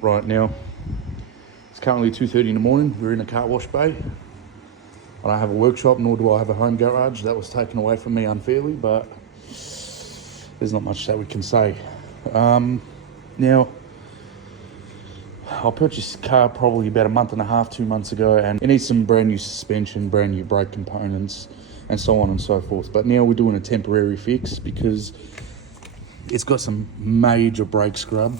Right now, it's currently 2:30 in the morning. We're in a car wash bay. I don't have a workshop, nor do I have a home garage. That was taken away from me unfairly, but there's not much that we can say. Now, I purchased a car probably about a month and a half, 2 months ago, and it needs some brand new suspension, brand new brake components, and so on and so forth. But now we're doing a temporary fix because it's got some major brake scrub.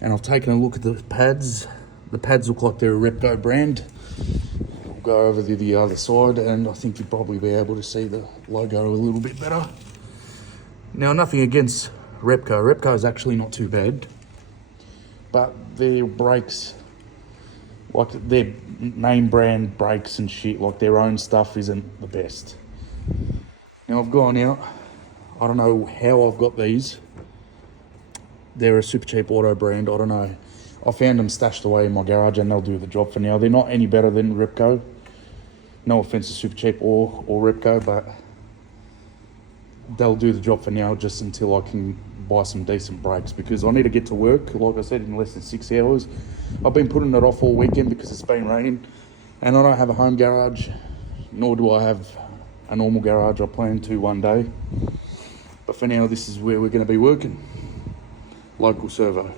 And I've taken a look at the pads. The pads look like they're a Repco brand. We'll go over to the other side, and I think you'll probably be able to see the logo a little bit better. Now, nothing against Repco. Repco is actually not too bad, but their brakes, like their name brand brakes and shit, like their own stuff isn't the best. Now, I've gone out. I don't know how I've got these. They're a super cheap auto brand, I don't know. I found them stashed away in my garage and they'll do the job for now. They're not any better than Repco. No offense to super cheap or Repco, but they'll do the job for now just until I can buy some decent brakes, because I need to get to work, like I said, in less than 6 hours. I've been putting it off all weekend because it's been raining, and I don't have a home garage, nor do I have a normal garage. I plan to one day. But for now, this is where we're going to be working. Local servo.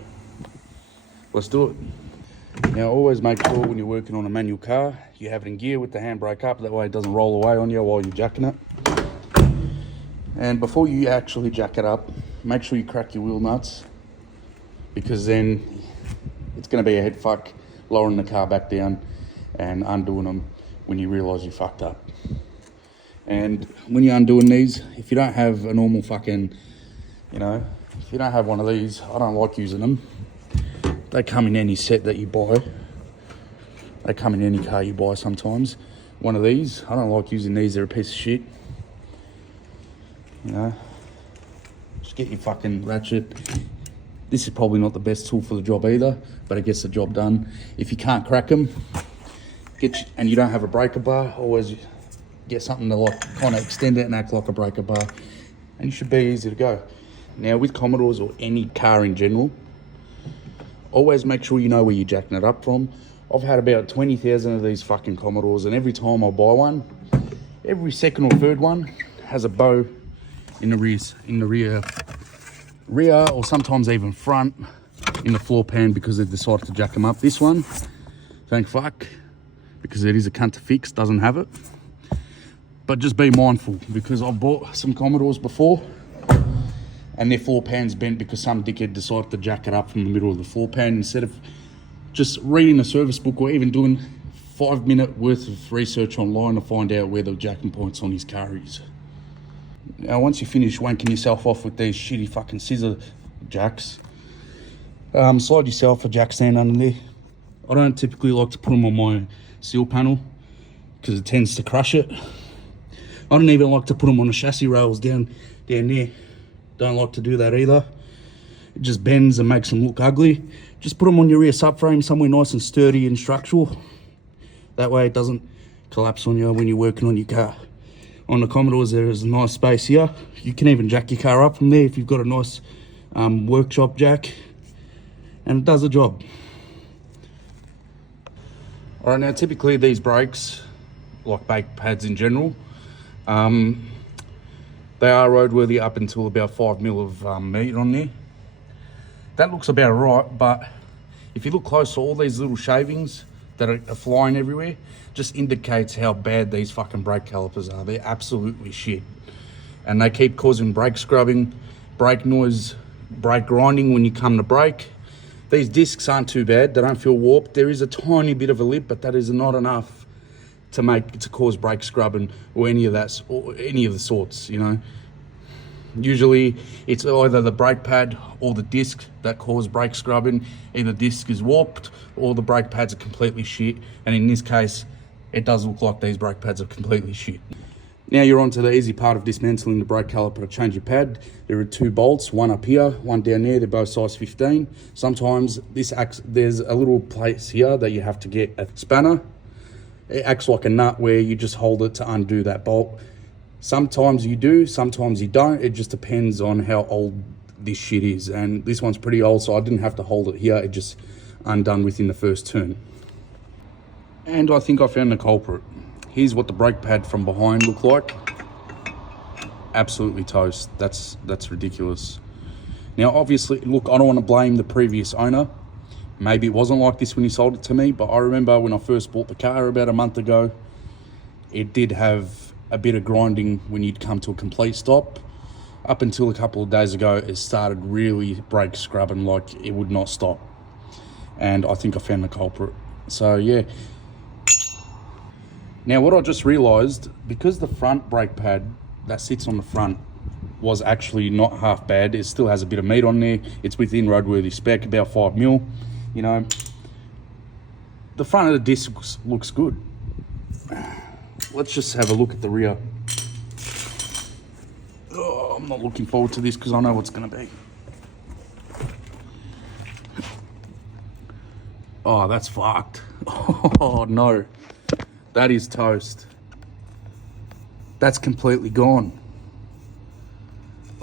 Let's do it. Now, always make sure when you're working on a manual car, you have it in gear with the handbrake up. That way it doesn't roll away on you while you're jacking it. And before you actually jack it up, make sure you crack your wheel nuts, because then it's going to be a head fuck lowering the car back down and undoing them when you realise you fucked up. And when you're undoing these, if you don't have a normal fucking, if you don't have one of these, I don't like using them. They come in any set that you buy. They come in any car you buy sometimes. One of these, I don't like using these. They're a piece of shit. Just get your fucking ratchet. This is probably not the best tool for the job either, but it gets the job done. If you can't crack them, and you don't have a breaker bar, always get something to kind of extend it and act like a breaker bar, and you should be easy to go. Now, with Commodores or any car in general, always make sure you know where you're jacking it up from. I've had about 20,000 of these fucking Commodores, and every time I buy one, every second or third one has a bow in the rear, or sometimes even front in the floor pan, because they've decided to jack them up. This one, thank fuck, because it is a cunt to fix, doesn't have it. But just be mindful, because I've bought some Commodores before and their floor pan's bent because some dickhead decided to jack it up from the middle of the floor pan instead of just reading a service book or even doing 5 minute worth of research online to find out where the jacking points on his car is. Now, once you finish wanking yourself off with these shitty fucking scissor jacks, slide yourself a jack stand under there. I don't typically like to put them on my seal panel because it tends to crush it. I don't even like to put them on the chassis rails down there. Don't like to do that either. It just bends and makes them look ugly. Just put them on your rear subframe somewhere nice and sturdy and structural. That way it doesn't collapse on you when you're working on your car. On the Commodores, there is a nice space here. You can even jack your car up from there if you've got a nice workshop jack, and it does the job. All right, now typically these brakes, like brake pads in general, they are roadworthy up until about 5 mil of meat on there. That looks about right, but if you look close to all these little shavings that are flying everywhere, just indicates how bad these fucking brake calipers are. They're absolutely shit. And they keep causing brake scrubbing, brake noise, brake grinding when you come to brake. These discs aren't too bad. They don't feel warped. There is a tiny bit of a lip, but that is not enough to cause brake scrubbing or any of that, or any of the sorts, Usually it's either the brake pad or the disc that cause brake scrubbing. Either the disc is warped or the brake pads are completely shit. And in this case, it does look like these brake pads are completely shit. Now you're on to the easy part of dismantling the brake caliper to change your pad. There are 2 bolts, one up here, one down there. They're both size 15. Sometimes there's a little place here that you have to get a spanner. It acts like a nut where you just hold it to undo that bolt. Sometimes you do, sometimes you don't. It just depends on how old this shit is. And this one's pretty old, so I didn't have to hold it here. It just undone within the first turn. And I think I found the culprit. Here's what the brake pad from behind looked like. Absolutely toast. That's ridiculous. Now, obviously, look, I don't want to blame the previous owner. Maybe it wasn't like this when he sold it to me, but I remember when I first bought the car about a month ago, it did have a bit of grinding when you'd come to a complete stop. Up until a couple of days ago, it started really brake scrubbing like it would not stop. And I think I found the culprit. So, yeah. Now, what I just realised, because the front brake pad that sits on the front was actually not half bad, it still has a bit of meat on there. It's within roadworthy spec, about 5mm. You know, the front of the disc looks good. Let's just have a look at the rear. Oh, I'm not looking forward to this because I know what's going to be. Oh, that's fucked. Oh, no. That is toast. That's completely gone.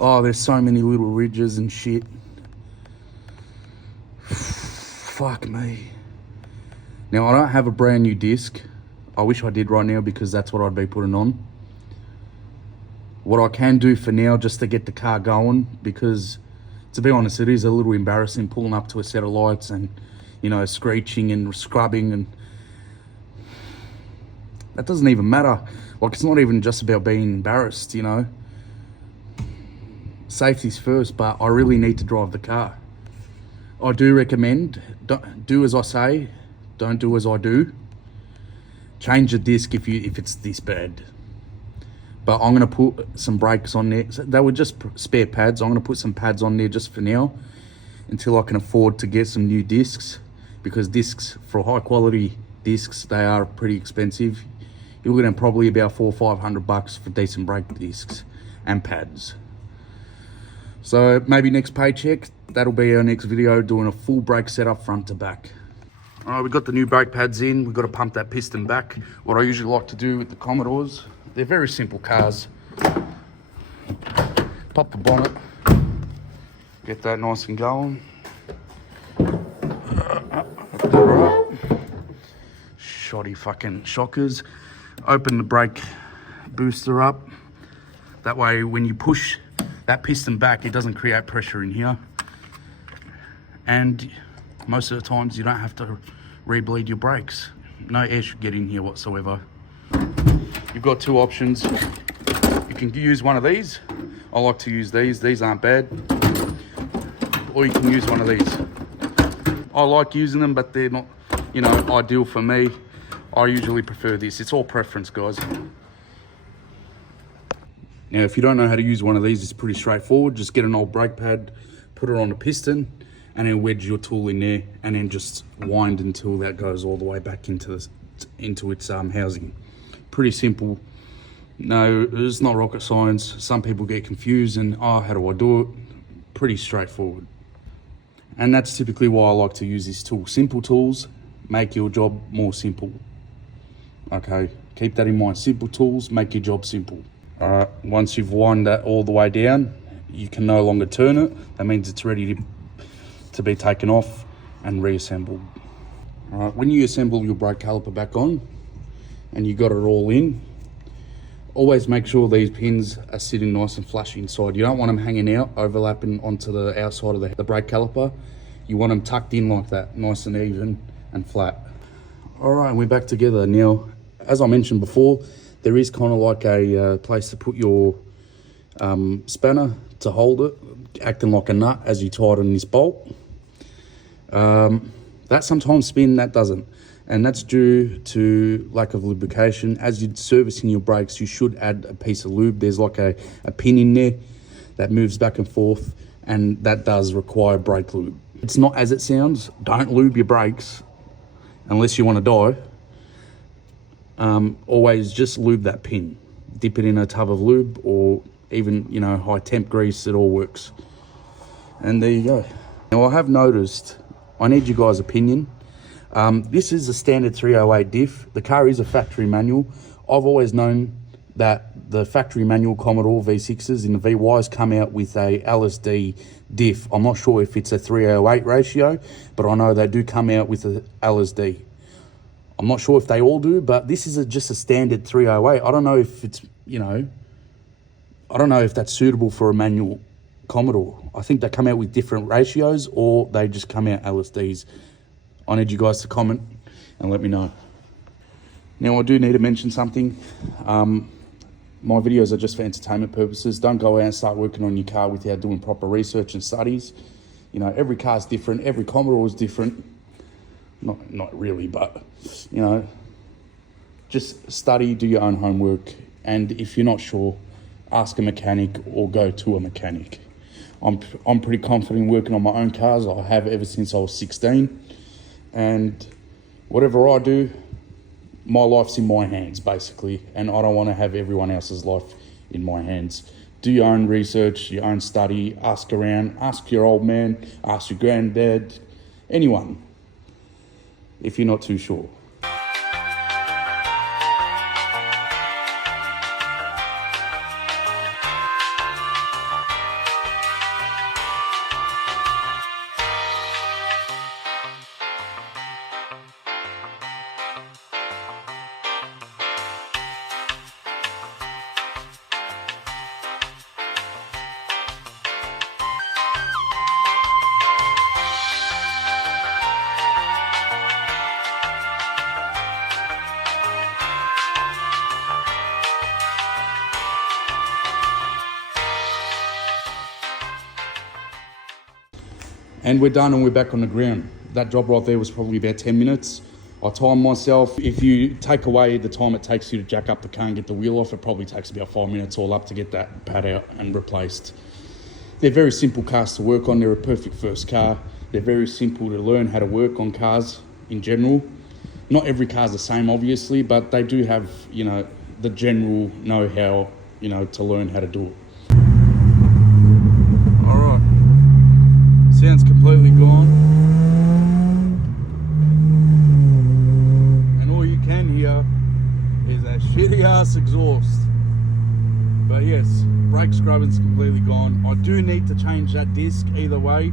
Oh, there's so many little ridges and shit. Fuck me. Now, I don't have a brand new disc. I wish I did right now because that's what I'd be putting on. What I can do for now, just to get the car going, because to be honest, it is a little embarrassing pulling up to a set of lights and, you know, screeching and scrubbing, and that doesn't even matter. Like, it's not even just about being embarrassed, you know. Safety's first, but I really need to drive the car. I do recommend, don't do as I say, don't do as I do. Change the disc if it's this bad. But I'm gonna put some brakes on there. So they were just spare pads. I'm gonna put some pads on there just for now, until I can afford to get some new discs, because discs, for high quality discs, they are pretty expensive. You're looking at probably about $400 or $500 for decent brake discs and pads. So maybe next paycheck, that'll be our next video, doing a full brake setup front to back. All right, we've got the new brake pads in. We've got to pump that piston back. What I usually like to do with the Commodores, they're very simple cars. Pop the bonnet, get that nice and going. Shoddy fucking shockers. Open the brake booster up. That way, when you push that piston back, it doesn't create pressure in here. And most of the times, you don't have to re-bleed your brakes. No air should get in here whatsoever. You've got two options. You can use one of these. I like to use these. These aren't bad. Or you can use one of these. I like using them, but they're not, you know, ideal for me. I usually prefer this. It's all preference, guys. Now, if you don't know how to use one of these, it's pretty straightforward. Just get an old brake pad, put it on a piston, and then wedge your tool in there, and then just wind until that goes all the way back into its housing. Pretty simple. No, it's not rocket science. Some people get confused and, oh, how do I do it? Pretty straightforward. And that's typically why I like to use this tool. Simple tools make your job more simple. Okay, keep that in mind. Simple tools make your job simple. All right, once you've wound that all the way down, you can no longer turn it. That means it's ready to be taken off and reassembled. All right, when you assemble your brake caliper back on and you got it all in, always make sure these pins are sitting nice and flush inside. You don't want them hanging out, overlapping onto the outside of the brake caliper. You want them tucked in like that, nice and even and flat. All right, we're back together. Now, as I mentioned before, there is kind of like a place to put your spanner to hold it, acting like a nut as you tighten this bolt. That sometimes spin, that doesn't. And that's due to lack of lubrication. As you're servicing your brakes, you should add a piece of lube. There's like a pin in there that moves back and forth, and that does require brake lube. It's not as it sounds. Don't lube your brakes unless you want to die. Always just lube that pin. Dip it in a tub of lube, or even, you know, high temp grease. It all works. And there you go. Now, I have noticed, I need you guys' opinion. This is a standard 308 diff. The car is a factory manual. I've always known that the factory manual Commodore V6s in the VYs come out with a LSD diff. I'm not sure if it's a 308 ratio, but I know they do come out with a LSD. I'm not sure if they all do, but this is just a standard 308. I don't know if it's, you know, I don't know if that's suitable for a manual Commodore. I think they come out with different ratios, or they just come out LSDs. I need you guys to comment and let me know. Now, I do need to mention something. My videos are just for entertainment purposes. Don't go out and start working on your car without doing proper research and studies. You know, every car's different. Every Commodore is different. Not really, but, you know, just study, do your own homework. And if you're not sure, ask a mechanic or go to a mechanic. I'm pretty confident working on my own cars. I have ever since I was 16. And whatever I do, my life's in my hands, basically, and I don't want to have everyone else's life in my hands. Do your own research, your own study, ask around, ask your old man, ask your granddad, anyone, if you're not too sure. And we're done and we're back on the ground. That job right there was probably about 10 minutes. I timed myself. If you take away the time it takes you to jack up the car and get the wheel off, it probably takes about 5 minutes all up to get that pad out and replaced. They're very simple cars to work on. They're a perfect first car. They're very simple to learn how to work on cars in general. Not every car's the same, obviously, but they do have, you know, the general know-how, you know, to learn how to do it. Sound's completely gone, and all you can hear is that shitty ass exhaust. But yes, brake scrubbing's completely gone. I do need to change that disc either way.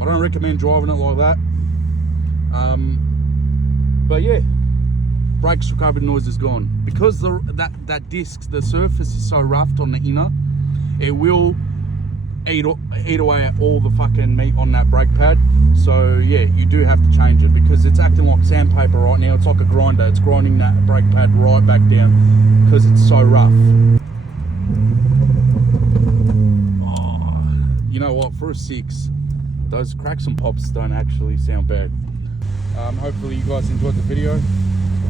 I don't recommend driving it like that. But yeah, brake scrubbing noise is gone. Because that disc, the surface is so roughed on the inner, it will eat away at all the fucking meat on that brake pad. So yeah, you do have to change it because it's acting like sandpaper right now. It's like a grinder. It's grinding that brake pad right back down because it's so rough. Oh, you know what, for a 6, those cracks and pops don't actually sound bad. Hopefully you guys enjoyed the video.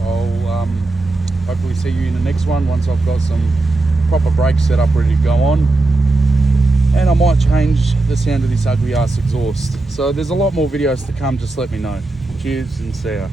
I'll hopefully see you in the next one once I've got some proper brakes set up ready to go on. And I might change the sound of this ugly ass exhaust. So there's a lot more videos to come, just let me know. Cheers and see ya.